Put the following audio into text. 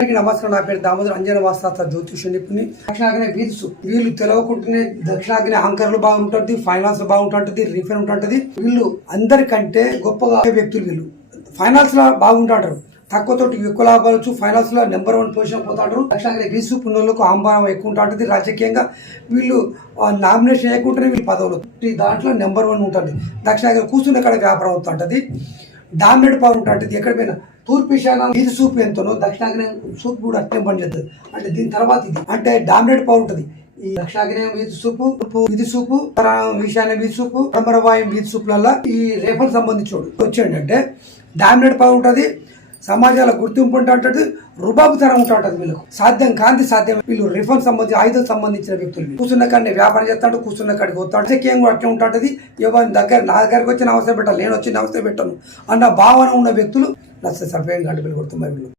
నమస్కారం. నా పేరు దామోదర్ అంజన వాస్తా జ్యోతిష నిపుణి. దక్షిణాగ్నే వీధు వీళ్ళు తెలవకుంటేనే దక్షిణాగ్నే యాంకర్లు బాగుంటుంది, ఫైనాన్స్ బాగుంటుంటది, రిఫైన్ ఉంటుంటది. వీళ్ళు అందరికంటే గొప్పగా వ్యక్తులు. వీళ్ళు ఫైనాన్స్ లో బాగుంటారు, తక్కువ తోటి ఎక్కువ లాభాలు వచ్చు. ఫైనాన్స్ లో నెంబర్ 1 పొజిషన్ పోతాడు. దక్షిణాగ్నే వీసు పుణ్యులకు ఆంబానం ఎక్కువ ఉంటుంది. రాజకీయంగా వీళ్ళు నామినేషన్ చేయకుండానే వీళ్ళు పదవులు దాంట్లో నెంబర్ 1 ఉంటుంది. దక్షిణాగ్నే కూర్చున్న కాడ వ్యాపారం అవుతుంటది. డామినేట్ పవర్ ఉంటుంది. ఎక్కడ పోయినా తూర్పు ఈశాన్యం వీధి సూపు ఎంతనో దక్షిణాగ్నేయం సూప్ కూడా అట్లే పనిచేస్తుంది. అంటే దీని తర్వాత ఇది అంటే డామినేట్ పవర్ ఉంటుంది. ఈ దక్షిణాగ్నేయం వీధి సూపు, వీధి సూపు, ఈశాన్య వీధి సూపు, పరమరవాయం వీధి సూపులలో ఈ రేపకు సంబంధించి వచ్చేటంటే డామినేట్ పవర్ ఉంటుంది. సమాజాల గుర్తింపు ఉంటుంది. రుబాబు తరం ఉంటుంది. వీళ్ళకు సాధ్యం కాంతి సాధ్యం. వీళ్ళు రిఫర్ సంబంధించి ఆయుధం సంబంధించిన వ్యక్తులు. కూర్చున్న కాడిని వ్యాపారం చేస్తాడు, కూర్చున్న కాడికి పోతాడు. రాజకీయం కూడా అట్లా ఉంటుంది. ఎవరి దగ్గర నా దగ్గరకు వచ్చిన అవసరం పెట్టాలి, నేను వచ్చిన అవసరం పెట్టాను అన్న భావన ఉన్న వ్యక్తులు నచ్చ సభ్యం గంట కొడుతున్నాయి వీళ్ళు.